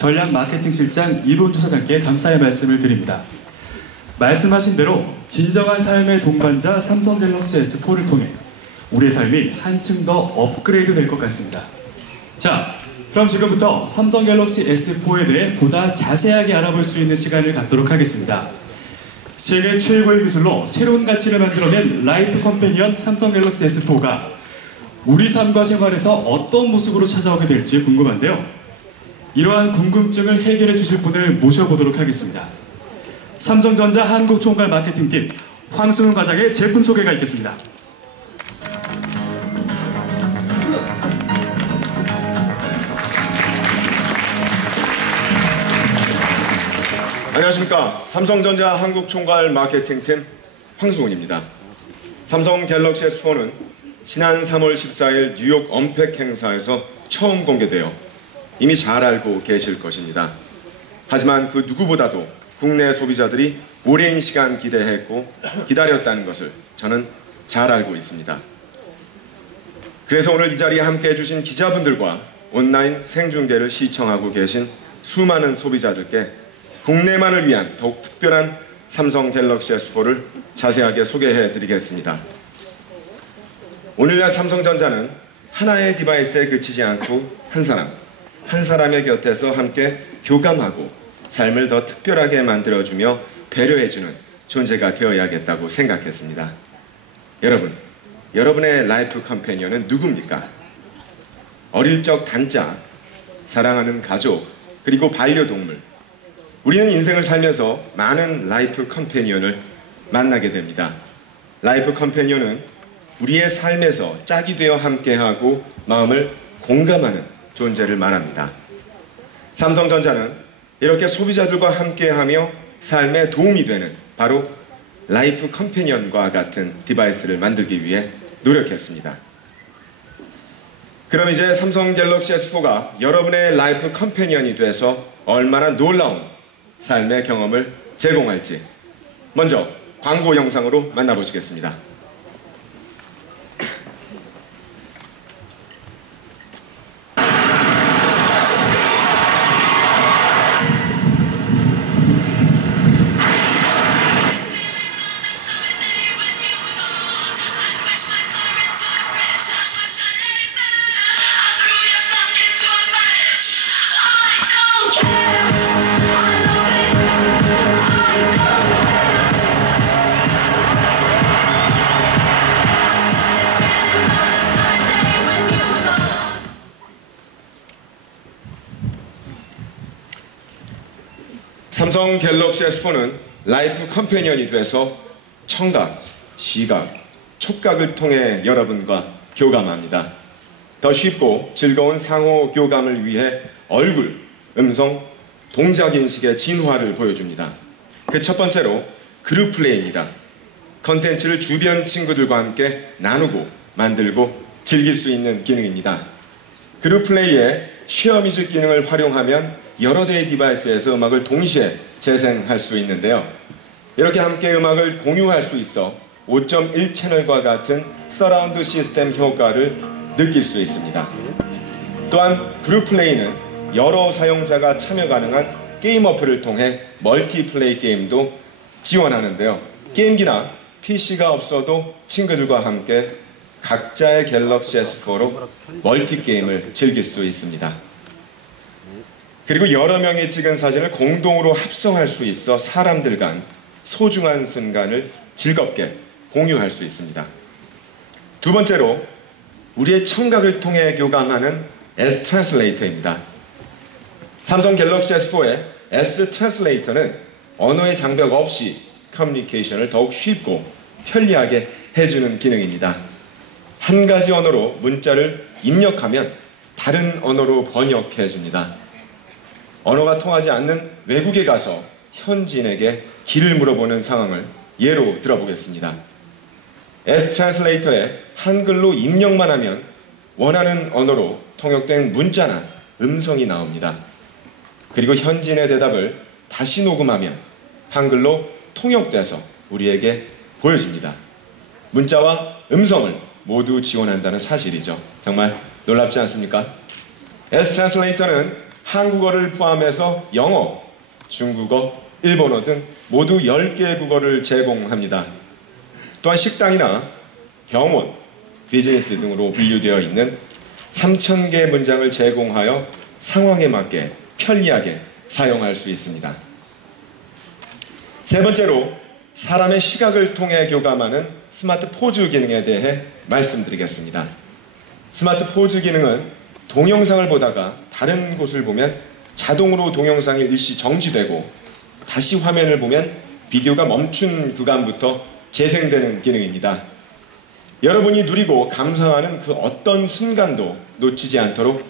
전략 마케팅 실장 이동주 사장께 감사의 말씀을 드립니다. 말씀하신 대로 진정한 삶의 동반자 삼성 갤럭시 S4를 통해 우리의 삶이 한층 더 업그레이드 될 것 같습니다. 자, 그럼 지금부터 삼성 갤럭시 S4에 대해 보다 자세하게 알아볼 수 있는 시간을 갖도록 하겠습니다. 세계 최고의 기술로 새로운 가치를 만들어낸 라이프 컴패니언 삼성 갤럭시 S4가 우리 삶과 생활에서 어떤 모습으로 찾아오게 될지 궁금한데요. 이러한 궁금증을 해결해 주실 분을 모셔보도록 하겠습니다. 삼성전자 한국총괄 마케팅팀 황승훈 과장의 제품 소개가 있겠습니다. 안녕하십니까. 삼성전자 한국총괄 마케팅팀 황승훈입니다. 삼성 갤럭시 S4는 지난 3월 14일 뉴욕 언팩 행사에서 처음 공개되어 이미 잘 알고 계실 것입니다. 하지만 그 누구보다도 국내 소비자들이 오랜 시간 기대했고 기다렸다는 것을 저는 잘 알고 있습니다. 그래서 오늘 이 자리에 함께 해주신 기자분들과 온라인 생중계를 시청하고 계신 수많은 소비자들께 국내만을 위한 더욱 특별한 삼성 갤럭시 S4를 자세하게 소개해 드리겠습니다. 오늘날 삼성전자는 하나의 디바이스에 그치지 않고 한 사람의 곁에서 함께 교감하고 삶을 더 특별하게 만들어주며 배려해주는 존재가 되어야겠다고 생각했습니다. 여러분의 라이프 컴패니언은 누굽니까? 어릴 적 단짝, 사랑하는 가족, 그리고 반려동물. 우리는 인생을 살면서 많은 라이프 컴패니언을 만나게 됩니다. 라이프 컴패니언은 우리의 삶에서 짝이 되어 함께하고 마음을 공감하는 존재를 말합니다. 삼성전자는 이렇게 소비자들과 함께하며 삶에 도움이 되는 바로 라이프 컴패니언과 같은 디바이스를 만들기 위해 노력했습니다. 그럼 이제 삼성 갤럭시 S4가 여러분의 라이프 컴패니언이 돼서 얼마나 놀라운 삶의 경험을 제공할지 먼저 광고 영상으로 만나보시겠습니다. 삼성 갤럭시 S4는 라이프 컴패니언이 돼서 청각, 시각, 촉각을 통해 여러분과 교감합니다. 더 쉽고 즐거운 상호 교감을 위해 얼굴, 음성, 동작 인식의 진화를 보여줍니다. 그 첫 번째로 그룹 플레이입니다. 컨텐츠를 주변 친구들과 함께 나누고 만들고 즐길 수 있는 기능입니다. 그룹 플레이에 쉐어 뮤직 기능을 활용하면 여러 대의 디바이스에서 음악을 동시에 재생할 수 있는데요. 이렇게 함께 음악을 공유할 수 있어 5.1 채널과 같은 서라운드 시스템 효과를 느낄 수 있습니다. 또한 그룹 플레이는 여러 사용자가 참여 가능한 게임 어플을 통해 멀티플레이 게임도 지원하는데요. 게임기나 PC가 없어도 친구들과 함께 각자의 갤럭시 S4로 멀티게임을 즐길 수 있습니다. 그리고 여러 명이 찍은 사진을 공동으로 합성할 수 있어 사람들 간 소중한 순간을 즐겁게 공유할 수 있습니다. 두 번째로 우리의 청각을 통해 교감하는 S 트랜슬레이터입니다. 삼성 갤럭시 S4의 S 트랜슬레이터는 언어의 장벽 없이 커뮤니케이션을 더욱 쉽고 편리하게 해주는 기능입니다. 한 가지 언어로 문자를 입력하면 다른 언어로 번역해 줍니다. 언어가 통하지 않는 외국에 가서 현지인에게 길을 물어보는 상황을 예로 들어보겠습니다. S 트랜슬레이터에 한글로 입력만 하면 원하는 언어로 통역된 문자나 음성이 나옵니다. 그리고 현지인의 대답을 다시 녹음하면 한글로 통역돼서 우리에게 보여집니다. 문자와 음성을 모두 지원한다는 사실이죠. 정말 놀랍지 않습니까? S 트랜슬레이터는 한국어를 포함해서 영어, 중국어, 일본어 등 모두 10개의 국어를 제공합니다. 또한 식당이나 병원, 비즈니스 등으로 분류되어 있는 3,000개의 문장을 제공하여 상황에 맞게 편리하게 사용할 수 있습니다. 세 번째로 사람의 시각을 통해 교감하는 스마트 포즈 기능에 대해 말씀드리겠습니다. 스마트 포즈 기능은 동영상을 보다가 다른 곳을 보면 자동으로 동영상이 일시 정지되고 다시 화면을 보면 비디오가 멈춘 구간부터 재생되는 기능입니다. 여러분이 누리고 감상하는 그 어떤 순간도 놓치지 않도록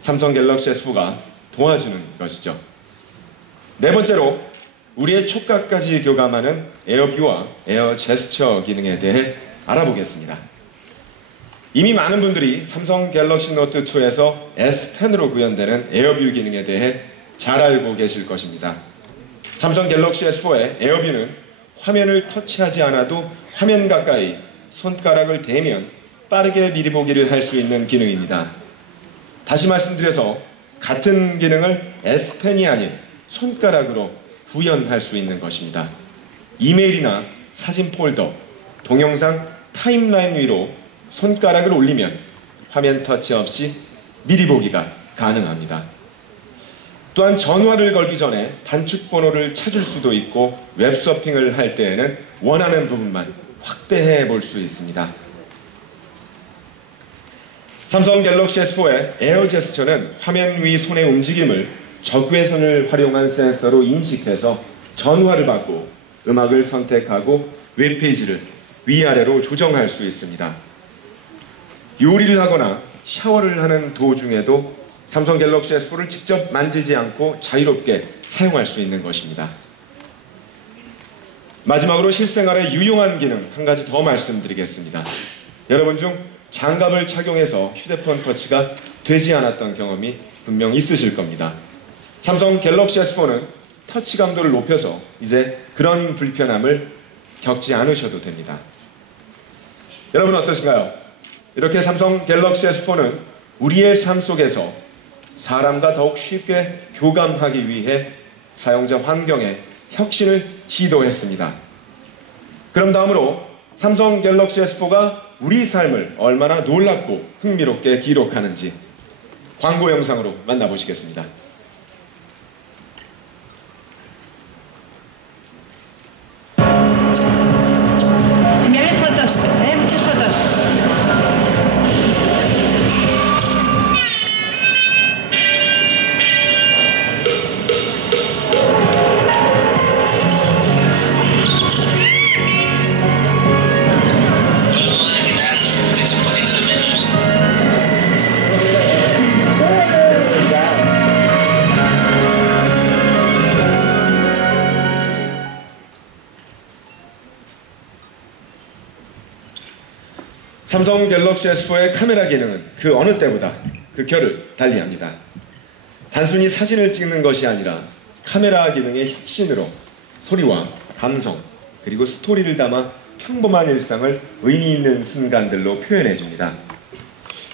삼성 갤럭시 S4가 도와주는 것이죠. 네 번째로 우리의 촉각까지 교감하는 에어뷰와 에어 제스처 기능에 대해 알아보겠습니다. 이미 많은 분들이 삼성 갤럭시 노트 2에서 S펜으로 구현되는 에어뷰 기능에 대해 잘 알고 계실 것입니다. 삼성 갤럭시 S4의 에어뷰는 화면을 터치하지 않아도 화면 가까이 손가락을 대면 빠르게 미리 보기를 할 수 있는 기능입니다. 다시 말씀드려서 같은 기능을 S펜이 아닌 손가락으로 구현할 수 있는 것입니다. 이메일이나 사진 폴더, 동영상 타임라인 위로 손가락을 올리면 화면 터치 없이 미리 보기가 가능합니다. 또한 전화를 걸기 전에 단축 번호를 찾을 수도 있고 웹서핑을 할 때에는 원하는 부분만 확대해 볼 수 있습니다. 삼성 갤럭시 S4의 에어 제스처는 화면 위 손의 움직임을 적외선을 활용한 센서로 인식해서 전화를 받고 음악을 선택하고 웹페이지를 위아래로 조정할 수 있습니다. 요리를 하거나 샤워를 하는 도중에도 삼성 갤럭시 S4를 직접 만지지 않고 자유롭게 사용할 수 있는 것입니다. 마지막으로 실생활에 유용한 기능 한 가지 더 말씀드리겠습니다. 여러분 중 장갑을 착용해서 휴대폰 터치가 되지 않았던 경험이 분명 있으실 겁니다. 삼성 갤럭시 S4는 터치 감도를 높여서 이제 그런 불편함을 겪지 않으셔도 됩니다. 여러분 어떠신가요? 이렇게 삼성 갤럭시 S4는 우리의 삶 속에서 사람과 더욱 쉽게 교감하기 위해 사용자 환경에 혁신을 시도했습니다. 그럼 다음으로 삼성 갤럭시 S4가 우리 삶을 얼마나 놀랍고 흥미롭게 기록하는지 광고 영상으로 만나보시겠습니다. Muchas fotos. 삼성 갤럭시 S4의 카메라 기능은 그 어느 때보다 극혀를 달리합니다. 단순히 사진을 찍는 것이 아니라 카메라 기능의 혁신으로 소리와 감성 그리고 스토리를 담아 평범한 일상을 의미 있는 순간들로 표현해줍니다.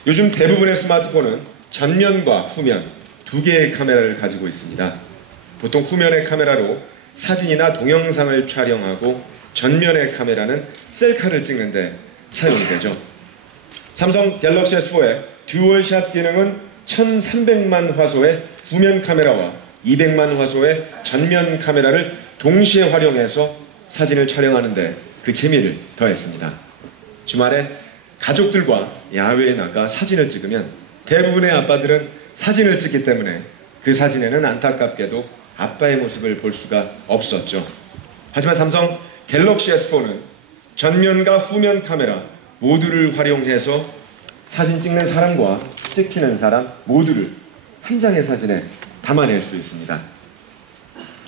요즘 대부분의 스마트폰은 전면과 후면 두 개의 카메라를 가지고 있습니다. 보통 후면의 카메라로 사진이나 동영상을 촬영하고 전면의 카메라는 셀카를 찍는데 사용이 되죠. 삼성 갤럭시 S4의 듀얼샷 기능은 1300만 화소의 후면 카메라와 200만 화소의 전면 카메라를 동시에 활용해서 사진을 촬영하는데 그 재미를 더했습니다. 주말에 가족들과 야외에 나가 사진을 찍으면 대부분의 아빠들은 사진을 찍기 때문에 그 사진에는 안타깝게도 아빠의 모습을 볼 수가 없었죠. 하지만 삼성 갤럭시 S4는 전면과 후면 카메라 모두를 활용해서 사진 찍는 사람과 찍히는 사람 모두를 한 장의 사진에 담아낼 수 있습니다.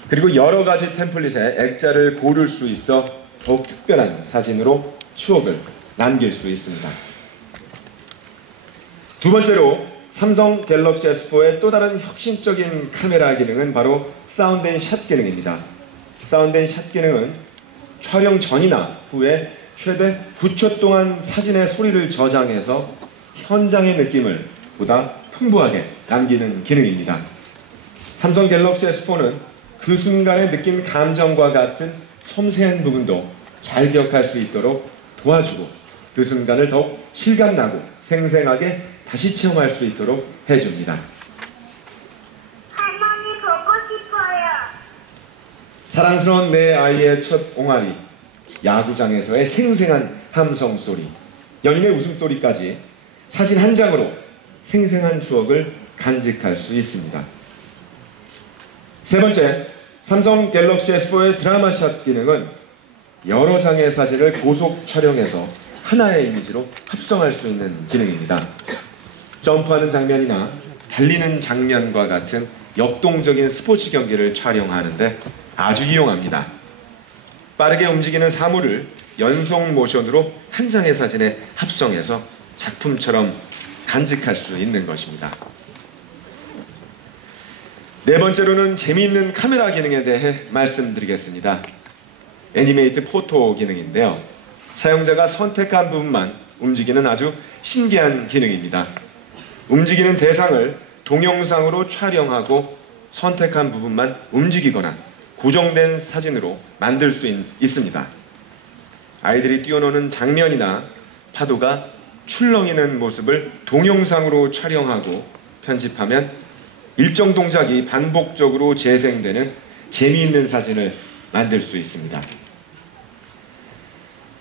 그리고 여러 가지 템플릿에 액자를 고를 수 있어 더욱 특별한 사진으로 추억을 남길 수 있습니다. 두 번째로 삼성 갤럭시 S4의 또 다른 혁신적인 카메라 기능은 바로 사운드 앤 샷 기능입니다. 사운드 앤 샷 기능은 촬영 전이나 후에 최대 9초 동안 사진의 소리를 저장해서 현장의 느낌을 보다 풍부하게 남기는 기능입니다. 삼성 갤럭시 S4는 그 순간에 느낀 감정과 같은 섬세한 부분도 잘 기억할 수 있도록 도와주고 그 순간을 더욱 실감나고 생생하게 다시 체험할 수 있도록 해줍니다. 할머니 보고 싶어요. 사랑스러운 내 아이의 첫 옹알이, 야구장에서의 생생한 함성 소리, 연인의 웃음소리까지 사진 한 장으로 생생한 추억을 간직할 수 있습니다. 세 번째, 삼성 갤럭시 S4의 드라마샷 기능은 여러 장의 사진을 고속 촬영해서 하나의 이미지로 합성할 수 있는 기능입니다. 점프하는 장면이나 달리는 장면과 같은 역동적인 스포츠 경기를 촬영하는데 아주 유용합니다. 빠르게 움직이는 사물을 연속 모션으로 한 장의 사진에 합성해서 작품처럼 간직할 수 있는 것입니다. 네 번째로는 재미있는 카메라 기능에 대해 말씀드리겠습니다. 애니메이트 포토 기능인데요. 사용자가 선택한 부분만 움직이는 아주 신기한 기능입니다. 움직이는 대상을 동영상으로 촬영하고 선택한 부분만 움직이거나 고정된 사진으로 만들 수 있습니다. 아이들이 뛰어노는 장면이나 파도가 출렁이는 모습을 동영상으로 촬영하고 편집하면 일정 동작이 반복적으로 재생되는 재미있는 사진을 만들 수 있습니다.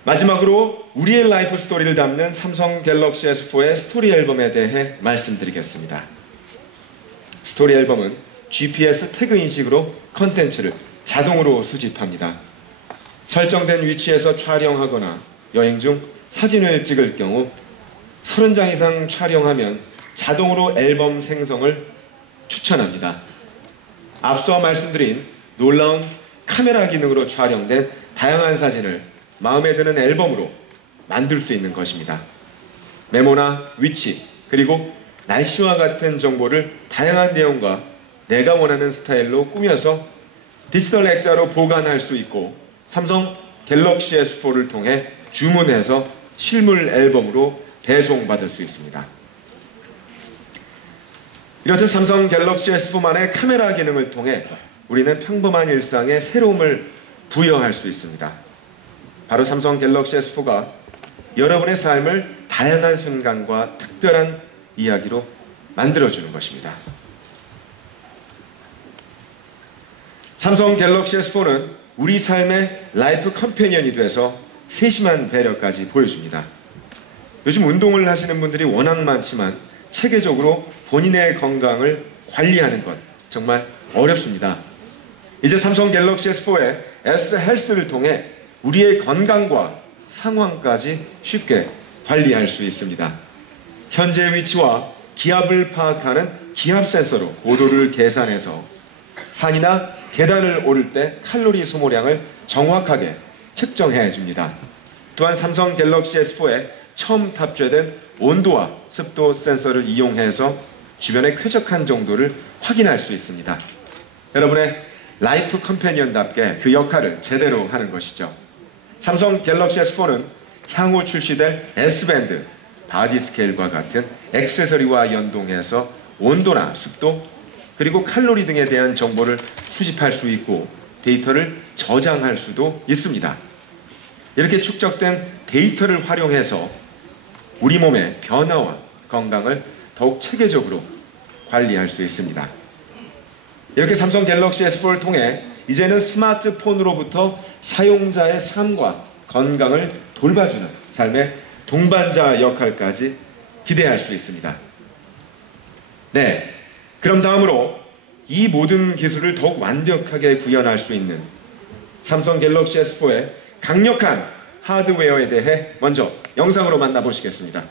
마지막으로 우리의 라이프 스토리를 담는 삼성 갤럭시 S4의 스토리 앨범에 대해 말씀드리겠습니다. 스토리 앨범은 GPS 태그 인식으로 컨텐츠를 자동으로 수집합니다. 설정된 위치에서 촬영하거나 여행 중 사진을 찍을 경우 30장 이상 촬영하면 자동으로 앨범 생성을 추천합니다. 앞서 말씀드린 놀라운 카메라 기능으로 촬영된 다양한 사진을 마음에 드는 앨범으로 만들 수 있는 것입니다. 메모나 위치, 그리고 날씨와 같은 정보를 다양한 내용과 내가 원하는 스타일로 꾸며서 디지털 액자로 보관할 수 있고 삼성 갤럭시 S4를 통해 주문해서 실물 앨범으로 배송받을 수 있습니다. 이렇듯 삼성 갤럭시 S4만의 카메라 기능을 통해 우리는 평범한 일상에 새로움을 부여할 수 있습니다. 바로 삼성 갤럭시 S4가 여러분의 삶을 다양한 순간과 특별한 이야기로 만들어주는 것입니다. 삼성 갤럭시 S4는 우리 삶의 라이프 컴패니언이 돼서 세심한 배려까지 보여줍니다. 요즘 운동을 하시는 분들이 워낙 많지만 체계적으로 본인의 건강을 관리하는 것 정말 어렵습니다. 이제 삼성 갤럭시 S4의 S 헬스를 통해 우리의 건강과 상황까지 쉽게 관리할 수 있습니다. 현재 위치와 기압을 파악하는 기압 센서로 고도를 계산해서 산이나 계단을 오를 때 칼로리 소모량을 정확하게 측정해 줍니다. 또한 삼성 갤럭시 S4에 처음 탑재된 온도와 습도 센서를 이용해서 주변의 쾌적한 정도를 확인할 수 있습니다. 여러분의 라이프 컴패니언답게 그 역할을 제대로 하는 것이죠. 삼성 갤럭시 S4는 향후 출시될 S밴드, 바디 스케일과 같은 액세서리와 연동해서 온도나 습도, 그리고 칼로리 등에 대한 정보를 수집할 수 있고 데이터를 저장할 수도 있습니다. 이렇게 축적된 데이터를 활용해서 우리 몸의 변화와 건강을 더욱 체계적으로 관리할 수 있습니다. 이렇게 삼성 갤럭시 S4를 통해 이제는 스마트폰으로부터 사용자의 삶과 건강을 돌봐주는 삶의 동반자 역할까지 기대할 수 있습니다. 네, 그럼 다음으로 이 모든 기술을 더욱 완벽하게 구현할 수 있는 삼성 갤럭시 S4의 강력한 하드웨어에 대해 먼저 영상으로 만나보시겠습니다.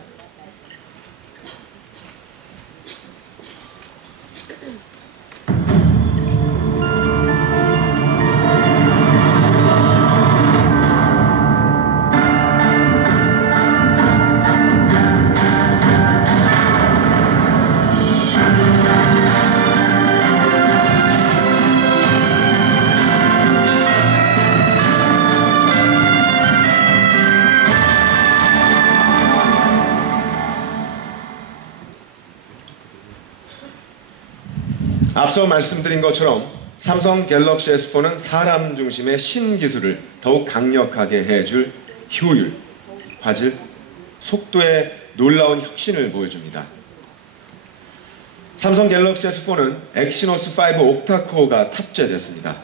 앞서 말씀드린 것처럼 삼성 갤럭시 S4는 사람 중심의 신기술을 더욱 강력하게 해줄 효율, 화질, 속도에 놀라운 혁신을 보여줍니다. 삼성 갤럭시 S4는 엑시노스 5 옥타코어가 탑재됐습니다.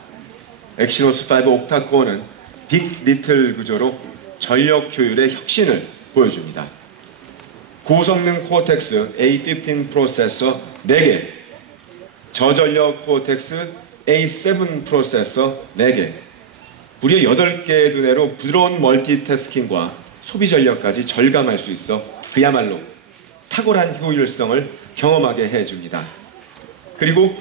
엑시노스 5 옥타코어는 빅 리틀 구조로 전력 효율의 혁신을 보여줍니다. 고성능 코어텍스 A15 프로세서 4개, 저전력 코어텍스 A7 프로세서 4개, 무려 8개의 두뇌로 부드러운 멀티태스킹과 소비 전력까지 절감할 수 있어 그야말로 탁월한 효율성을 경험하게 해줍니다. 그리고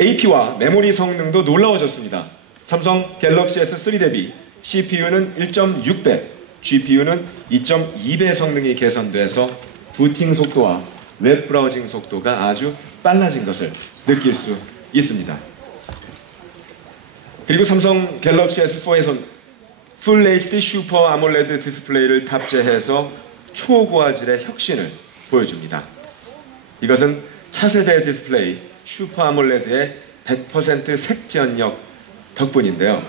AP와 메모리 성능도 놀라워졌습니다. 삼성 갤럭시 S3 대비 CPU는 1.6배, GPU는 2.2배 성능이 개선돼서 부팅 속도와 웹 브라우징 속도가 아주 빨라진 것을 느낄 수 있습니다. 그리고 삼성 갤럭시 S4에선 풀 HD 슈퍼 아몰레드 디스플레이를 탑재해서 초고화질의 혁신을 보여줍니다. 이것은 차세대 디스플레이 슈퍼 아몰레드의 100% 색전력 덕분인데요.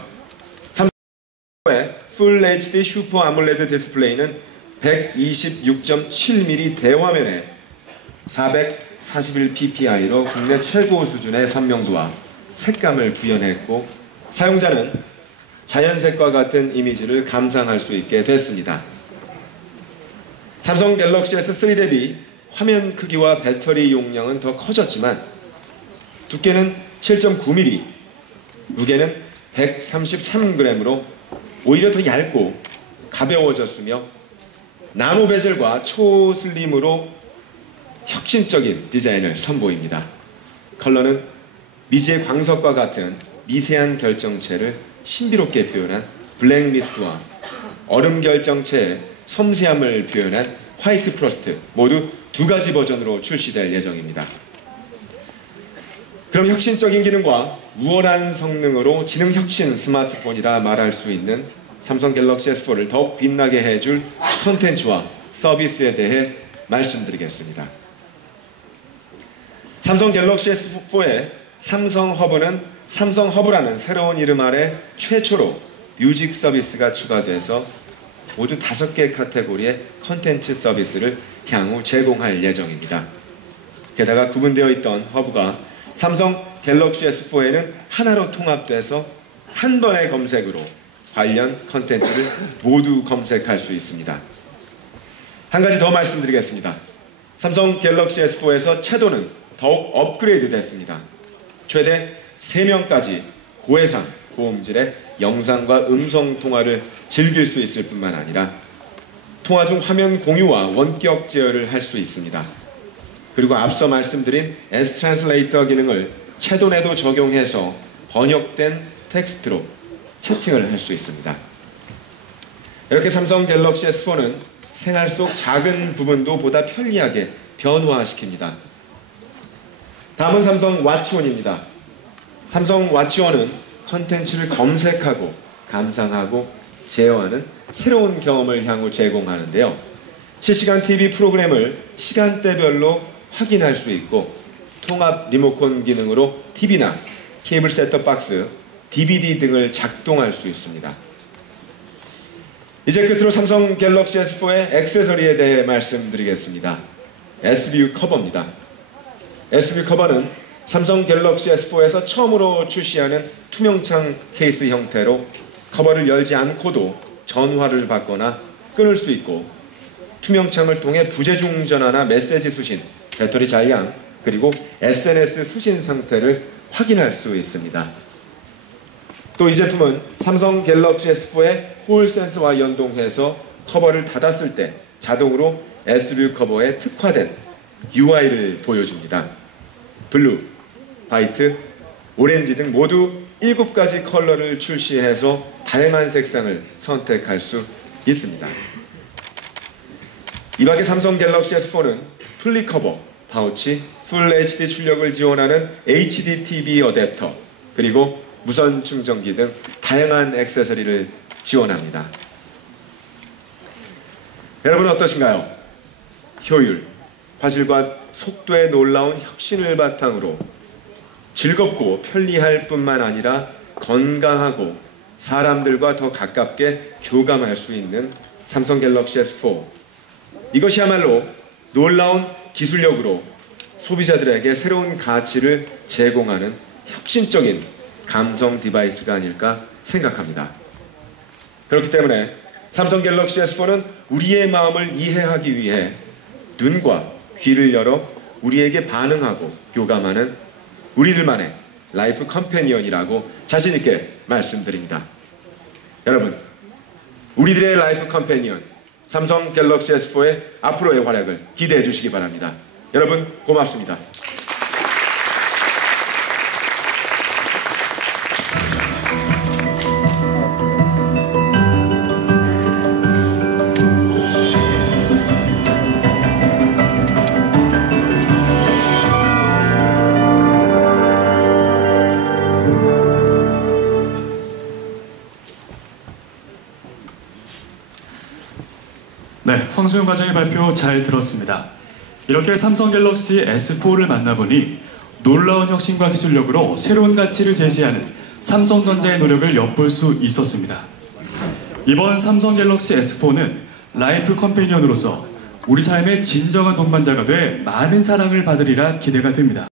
삼성의 풀 HD 슈퍼 아몰레드 디스플레이는 126.7mm 대화면에 441ppi로 국내 최고 수준의 선명도와 색감을 구현했고 사용자는 자연색과 같은 이미지를 감상할 수 있게 됐습니다. 삼성 갤럭시 S3 대비 화면 크기와 배터리 용량은 더 커졌지만 두께는 7.9mm, 무게는 133g으로 오히려 더 얇고 가벼워졌으며 나노 베젤과 초슬림으로 혁신적인 디자인을 선보입니다. 컬러는 미지의 광석과 같은 미세한 결정체를 신비롭게 표현한 블랙 미스트와 얼음 결정체의 섬세함을 표현한 화이트 프로스트 모두 2가지 버전으로 출시될 예정입니다. 그럼 혁신적인 기능과 우월한 성능으로 지능혁신 스마트폰이라 말할 수 있는 삼성 갤럭시 S4를 더욱 빛나게 해줄 콘텐츠와 서비스에 대해 말씀드리겠습니다. 삼성 갤럭시 S4의 삼성 허브는 삼성 허브라는 새로운 이름 아래 최초로 뮤직 서비스가 추가돼서 모두 5개 카테고리의 콘텐츠 서비스를 향후 제공할 예정입니다. 게다가 구분되어 있던 허브가 삼성 갤럭시 S4에는 하나로 통합돼서 한 번의 검색으로 관련 콘텐츠를 모두 검색할 수 있습니다. 한 가지 더 말씀드리겠습니다. 삼성 갤럭시 S4에서 채도는 더욱 업그레이드 됐습니다. 최대 3명까지 고해상, 고음질의 영상과 음성 통화를 즐길 수 있을 뿐만 아니라 통화 중 화면 공유와 원격 제어를 할 수 있습니다. 그리고 앞서 말씀드린 S-트랜슬레이터 기능을 채도내도 적용해서 번역된 텍스트로 채팅을 할 수 있습니다. 이렇게 삼성 갤럭시 S4는 생활 속 작은 부분도 보다 편리하게 변화시킵니다. 다음은 삼성 와치온입니다. 삼성 와치온은 컨텐츠를 검색하고 감상하고 제어하는 새로운 경험을 향후 제공하는데요. 실시간 TV 프로그램을 시간대별로 확인할 수 있고 통합 리모컨 기능으로 TV나 케이블 셋톱 박스, DVD 등을 작동할 수 있습니다. 이제 끝으로 삼성 갤럭시 S4의 액세서리에 대해 말씀드리겠습니다. SView 커버입니다. SView 커버는 삼성 갤럭시 S4에서 처음으로 출시하는 투명창 케이스 형태로 커버를 열지 않고도 전화를 받거나 끊을 수 있고 투명창을 통해 부재중 전화나 메시지 수신, 배터리 잔량, 그리고 SNS 수신 상태를 확인할 수 있습니다. 또 이 제품은 삼성 갤럭시 S4의 홀 센서와 연동해서 커버를 닫았을 때 자동으로 S뷰 커버에 특화된 UI를 보여줍니다. 블루, 화이트, 오렌지 등 모두 7가지 컬러를 출시해서 다양한 색상을 선택할 수 있습니다. 이 밖에 삼성 갤럭시 S4는 플립 커버, 파우치, 풀 HD 출력을 지원하는 HD TV 어댑터, 그리고 무선 충전기 등 다양한 액세서리를 지원합니다. 여러분 어떠신가요? 효율, 화질과 속도에 놀라운 혁신을 바탕으로 즐겁고 편리할 뿐만 아니라 건강하고 사람들과 더 가깝게 교감할 수 있는 삼성 갤럭시 S4. 이것이야말로 놀라운 기술력으로 소비자들에게 새로운 가치를 제공하는 혁신적인 감성 디바이스가 아닐까 생각합니다. 그렇기 때문에 삼성 갤럭시 S4는 우리의 마음을 이해하기 위해 눈과 귀를 열어 우리에게 반응하고 교감하는 우리들만의 라이프 컴패니언이라고 자신 있게 말씀드립니다. 여러분, 우리들의 라이프 컴패니언 삼성 갤럭시 S4의 앞으로의 활약을 기대해 주시기 바랍니다. 여러분 고맙습니다. 네, 황소영 과장의 발표 잘 들었습니다. 이렇게 삼성 갤럭시 S4를 만나보니 놀라운 혁신과 기술력으로 새로운 가치를 제시하는 삼성전자의 노력을 엿볼 수 있었습니다. 이번 삼성 갤럭시 S4는 라이프 컴패니언으로서 우리 삶의 진정한 동반자가 돼 많은 사랑을 받으리라 기대가 됩니다.